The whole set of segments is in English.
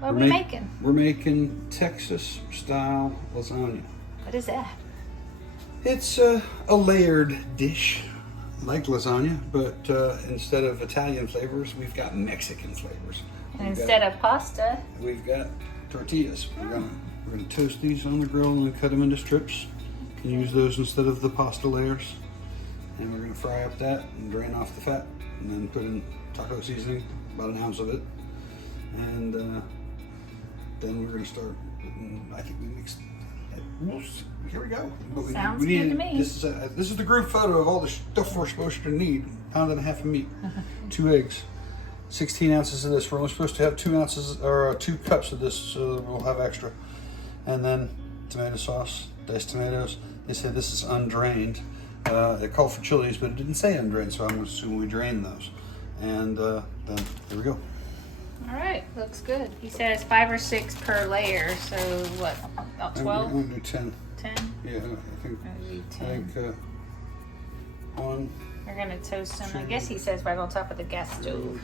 What are we making? We're making Texas style lasagna. What is that? It's a layered dish like lasagna, but instead of Italian flavors, we've got Mexican flavors. And instead of pasta, we've got tortillas. We're gonna toast these on the grill and then cut them into strips. You can use those instead of the pasta layers. And we're gonna fry up that and drain off the fat, and then put in taco seasoning, about an ounce of it, and then we're gonna start. I think we mixed. Here we go. Sounds good to me. This is the group photo of all the stuff we're supposed to need. Pound and a half of meat, 2 eggs, 16 ounces of this. We're only supposed to have 2 ounces or 2 cups of this, so we'll have extra. And then tomato sauce, diced tomatoes. They say this is undrained. It called for chilies, but it didn't say undrained, so I'm assuming we drained those. And then here we go. all right, looks good. He says 5 or 6 per layer, so what, about 12? I'm gonna do 10. 10? Yeah, I think. I'll do 10. I think 1. We're gonna toast them. I guess he says right on top of the gas stove.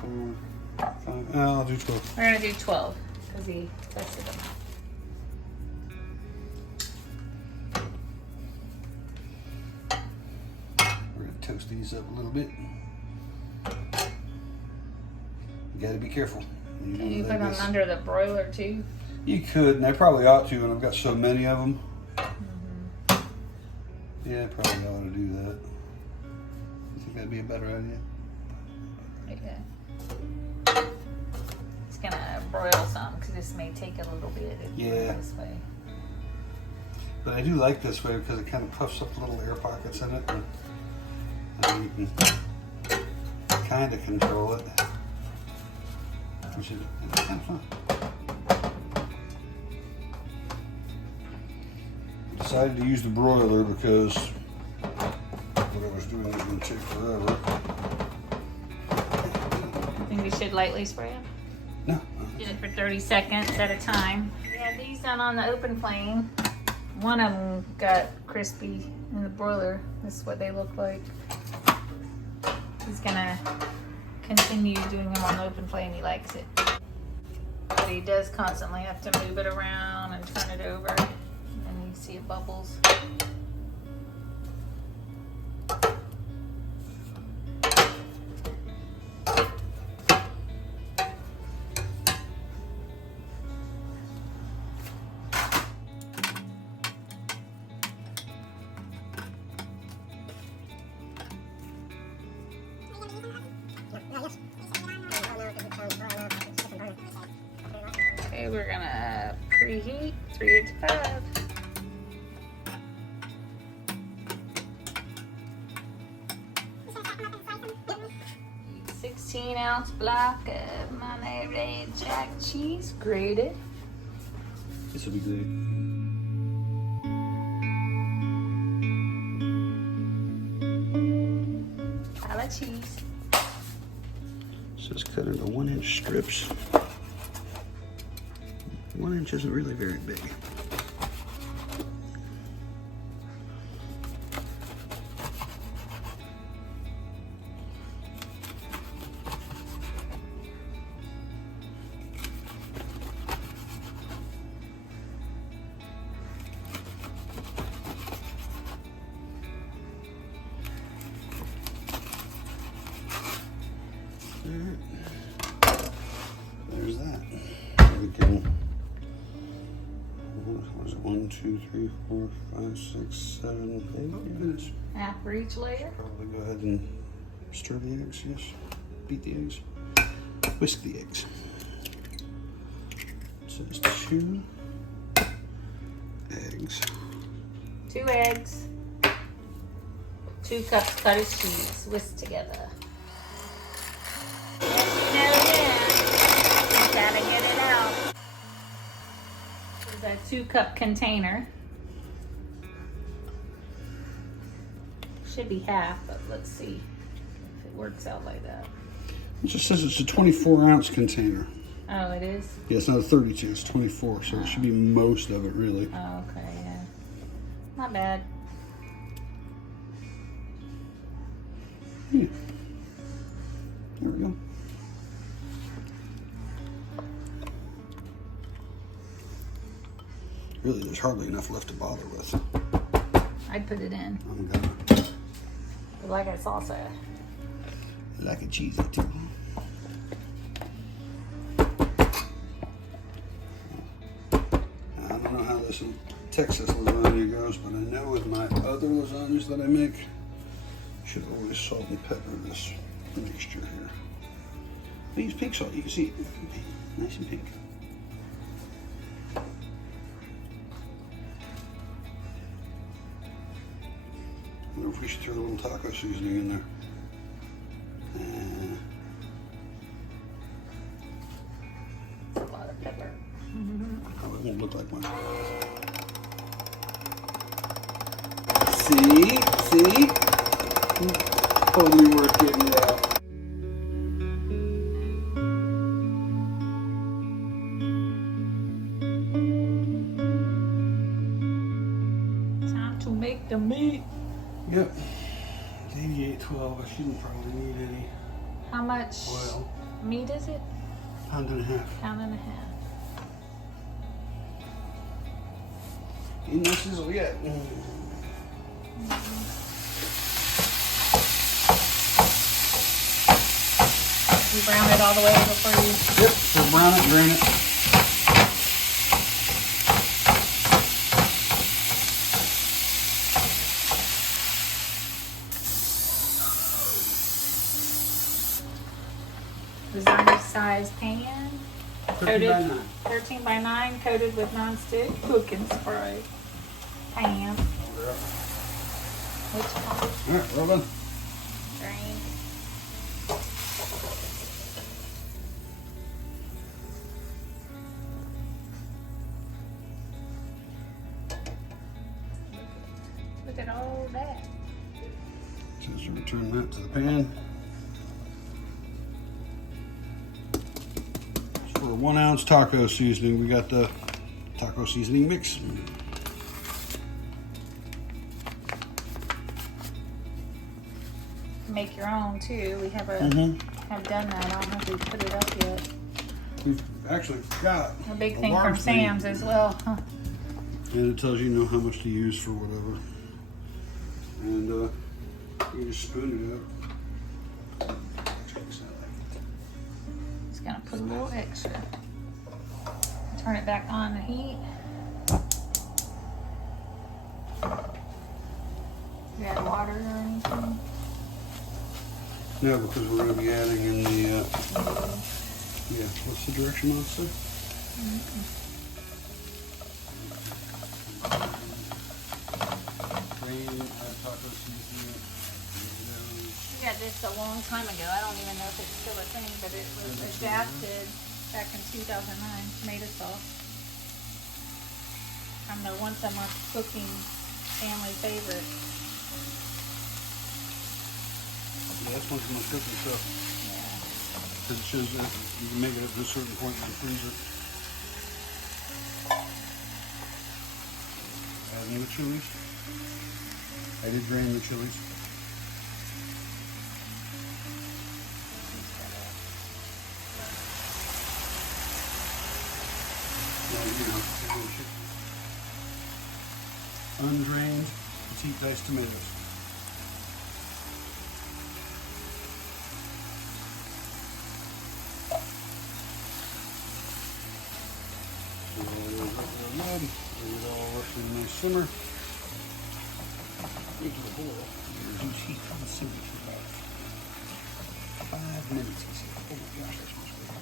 4, 5. I'll do 12. We're gonna do 12 because he tested them. We're gonna toast these up a little bit. You gotta be careful. Can you put them under the broiler too? You could, and I probably ought to, and I've got so many of them. Yeah, I probably ought to do that. You think that'd be a better idea? Yeah. It's gonna broil some because this may take a little bit. Yeah. This way. But I do like this way because it kind of puffs up little air pockets in it, and you can kind of control it, which is kind of fun. Decided to use the broiler because what I was doing was going to take forever. Think we should lightly spray them? No. Did it for 30 seconds at a time. We had these done on the open flame. One of them got crispy in the broiler. This is what they look like. He's gonna continue doing them on the open flame. He likes it. But he does constantly have to move it around and turn it over. And you see it bubbles. Okay, we're gonna preheat 385. 16-ounce block of Monterey Jack cheese, grated. This will be great. Pile of cheese. So it's cut into 1-inch strips. 1 inch isn't really very big. There's that. We can, what is it? 1, 2, 3, 4, 5, 6, 7, 8 minutes. Half for each layer. Probably go ahead and stir the eggs, yes. Beat the eggs. Whisk the eggs. It says 2 eggs. 2 eggs. 2 cups cottage cheese whisked together. Gotta get it out. There's a 2-cup container. Should be half, but let's see if it works out like that. It just says it's a 24-ounce container. Oh, it is? Yeah, it's not a 32, it's 24, so it should be most of it, really. Oh, okay, yeah. Not bad. Yeah. There we go. Really, there's hardly enough left to bother with. I'd put it in. I'm gonna. I like a salsa. I like it cheesy too. I don't know how this Texas lasagna goes, but I know with my other lasagnas that I make, you should always salt and pepper this mixture here. I use pink salt, you can see it. Nice and pink. I wonder if we should throw a little taco seasoning in there. A lot of pepper. Oh, it won't look like much. See? See? Totally worth getting it out. Time to make the meat. Yep. It's 88.12. I shouldn't probably need any How much oil. meat is it? Pound and a half. Pound and a half. Ain't no sizzle yet. You brown it all the way before you... Yep, so brown it, drain it. Lasagna size pan. 13 by 9. 13 by 9, coated with non-stick cooking spray. Pan. Which one? Alright, well done. Drain. Look at all that. Just return that to the pan. For a 1 ounce taco seasoning, we got the taco seasoning mix. Make your own too. We have Mm-hmm. have done that. I don't know if we put it up yet. We've actually got A big thing large from Sam's as well. Huh. And it tells you how much to use for whatever. And you just spoon it out. Just gonna put a little extra. Turn it back on the heat. You add water or anything? No, because we're going to be adding in the, yeah, what's the direction on it say? Plain taco seasoning. We got this a long time ago. I don't even know if it's still a thing, but it was adapted back in 2009. Tomato sauce. I'm the once a month cooking family favorite. Yeah, that's one of the most cooking stuff. Yeah. Because it shows that you can make it up to a certain point in the freezer. Adding the chilies. I did drain the chilies. Undrained petite diced tomatoes. Bring it all roughly in a nice simmer. Into the boil. Reduce heat from the simmer for about 5 minutes. He said, oh my gosh, that's much better.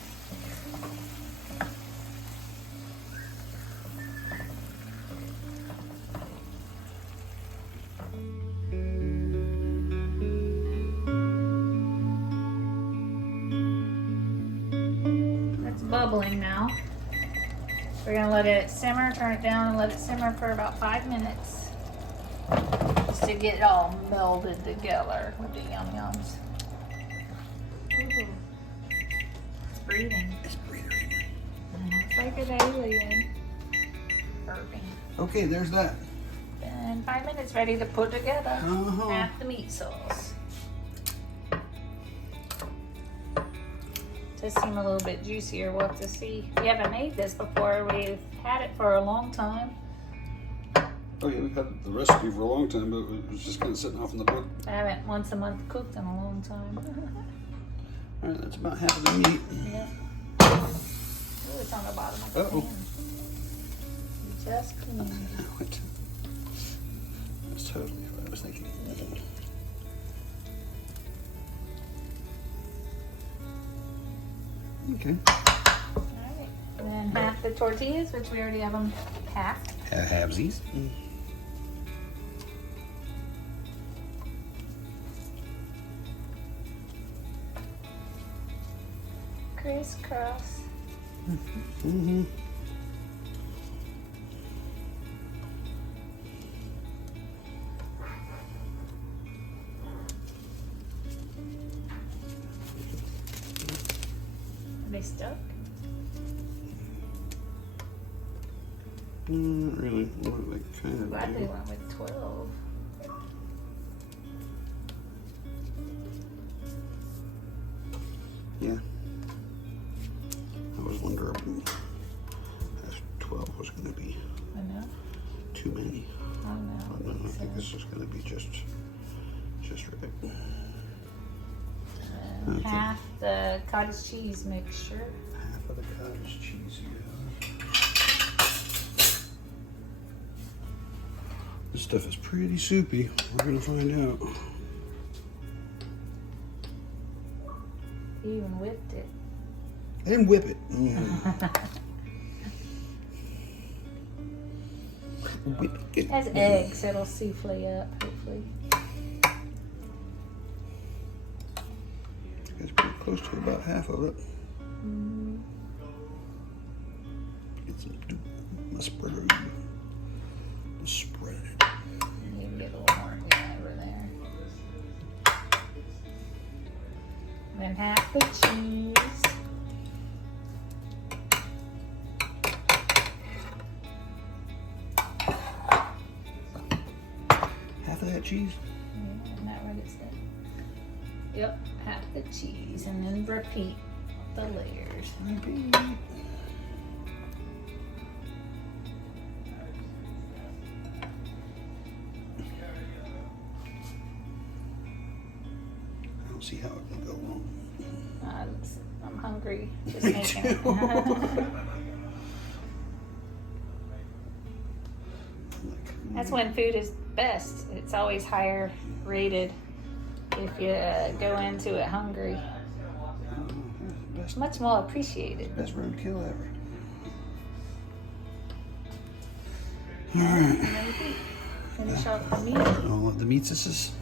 It's bubbling now. We're gonna let it simmer, turn it down and let it simmer for about 5 minutes. Just to get it all melded together with the yum yums. Ooh. It's breathing. It's breathing. It's like an alien. Burping. Okay, there's that. And 5 minutes ready to put together. Uh-huh. Half the meat sauce. to seem a little bit juicier. We'll have to see. We haven't made this before. We've had it for a long time. Oh yeah, we've had the recipe for a long time, but it was just kind of sitting off in the book. I haven't once a month cooked in a long time. All right, that's about half of the meat. Yep. Ooh, it's on the bottom of the pan. You just cleaned. That's totally what I was thinking. Okay. All right. And then half the tortillas, which we already have them half. Halvesies. Crisscross. Mm-hmm. Are they stuck? Not really. Well, they kind of Glad they do. went with 12. Yeah. I was wondering if 12 was going to be Enough? too many. Oh no. But no, I think this is going to be just right. And Okay. half the cottage cheese mixture. Half of the cottage cheese, yeah. This stuff is pretty soupy. We're going to find out. You even whipped it. I didn't whip it. Whip it. It has eggs, it'll souffle up, hopefully. It's pretty close to about half of it. Get some spreader. Spread it. You can get a little more over there. Then half the cheese. Half of that cheese? Yeah, isn't that what it said? Yep, half the cheese, and then repeat the layers. Repeat. I don't see how it can go wrong. I'm hungry. Just making it. That's when food is best. It's always higher rated if you go into it hungry. Best, Much more appreciated. best roadkill ever. And then we finish off the meat. All of the meatses.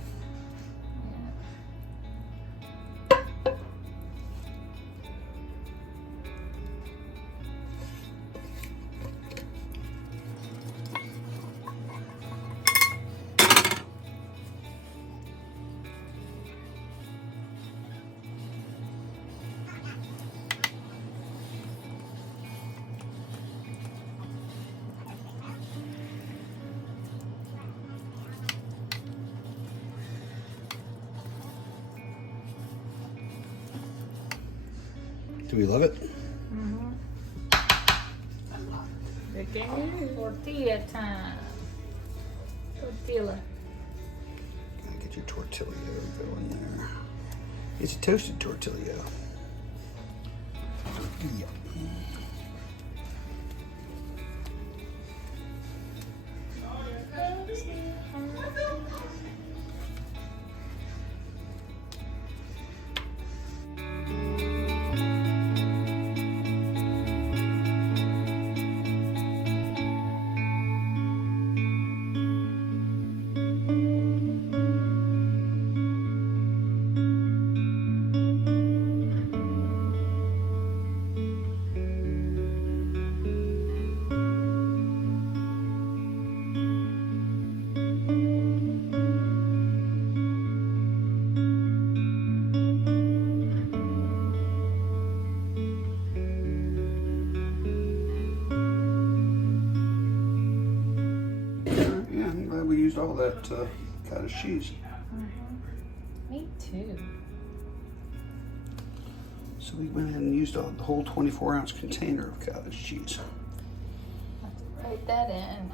Do we love it? Okay, tortilla time. Tortilla. Gotta get your tortilla going there. It's a toasted tortilla. Yep. All that cottage cheese. Me too. So we went ahead and used the whole 24-ounce container of cottage cheese. Write that in.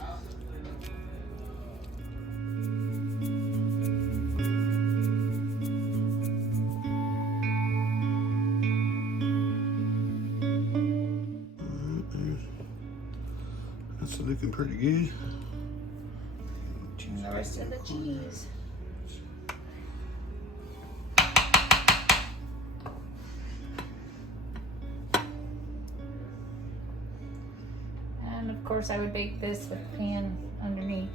That's looking pretty good. And the rest of the cheese. And of course I would bake this with the pan underneath.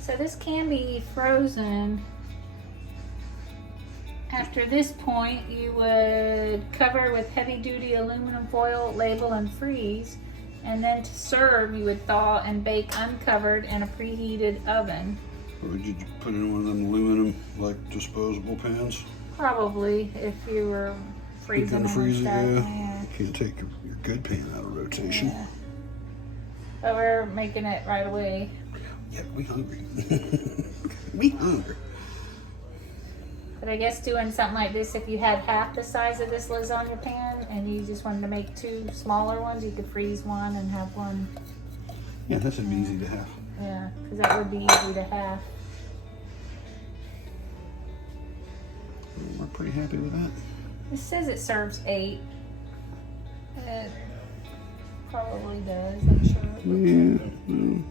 So this can be frozen. After this point, you would cover with heavy-duty aluminum foil, label, and freeze. And then to serve, you would thaw and bake uncovered in a preheated oven. Or would you put it in one of them aluminum, like, disposable pans? Probably, if you were freezing them and stuff. Yeah. You can't take your good pan out of rotation. Yeah. But we're making it right away. Yeah, we hungry. We hungry. But I guess doing something like this, if you had half the size of this lasagna pan and you just wanted to make 2 smaller ones, you could freeze one and have one. Yeah, this would be easy to have. Yeah, because that would be easy to have. We're pretty happy with that. It says it serves 8. It probably does, I'm sure.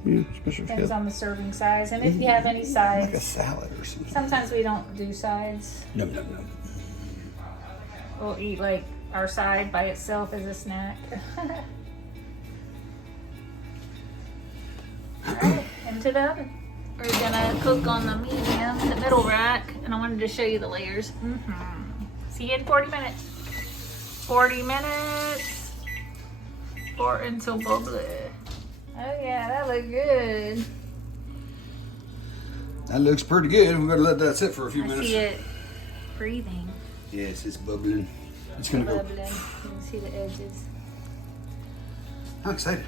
Yeah, especially if Depends you have on the serving size, and if you have any sides. like a salad or something. Sometimes we don't do sides. No. We'll eat like our side by itself as a snack. Alright, into the oven. We're gonna cook on the medium, the middle rack, and I wanted to show you the layers. See you in 40 minutes. 40 minutes. Pour until bubbly. Oh yeah, that looks good. That looks pretty good. We're gonna let that sit for a few minutes. I see it breathing. Yes, it's bubbling. It's gonna Bubbling. go. You can see the edges. I'm excited.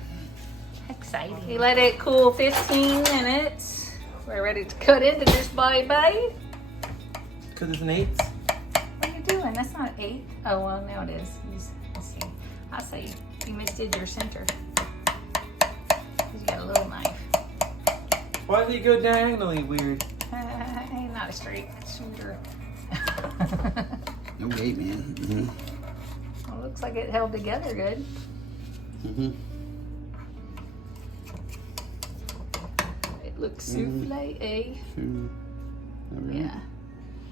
Exciting. We let it cool 15 minutes. We're ready to cut into this bye-bye. Because it's an 8. What are you doing? That's not 8. Oh, well, now it is. Let's see. I say you misdid your center. You got a little knife. Why did he go diagonally weird? He's not a straight shooter. No way, man. Well, it looks like it held together good. It looks souffle, eh? Yeah,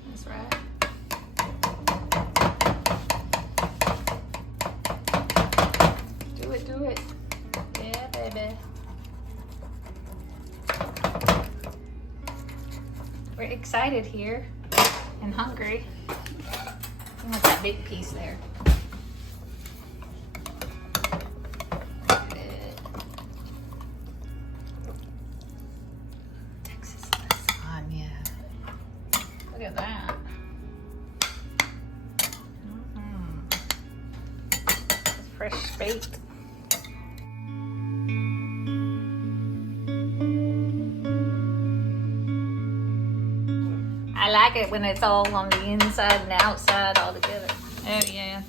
that's right. Do it. Yeah, baby. We're excited here and hungry. You want that big piece there. Look at it. Texas lasagna. Look at that. It's fresh baked. I like it when it's all on the inside and outside all together. Oh yeah,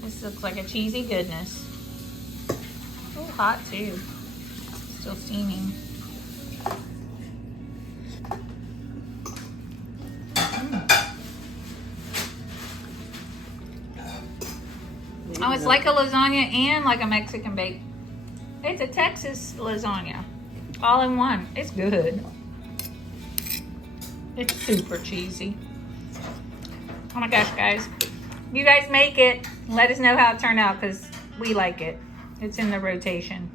this looks like a cheesy goodness. Oh, hot too. Still steaming. Oh, it's like a lasagna and like a Mexican bake. It's a Texas lasagna, all in one. It's good. It's super cheesy. Oh my gosh, guys. You guys make it. Let us know how it turned out because we like it. It's in the rotation.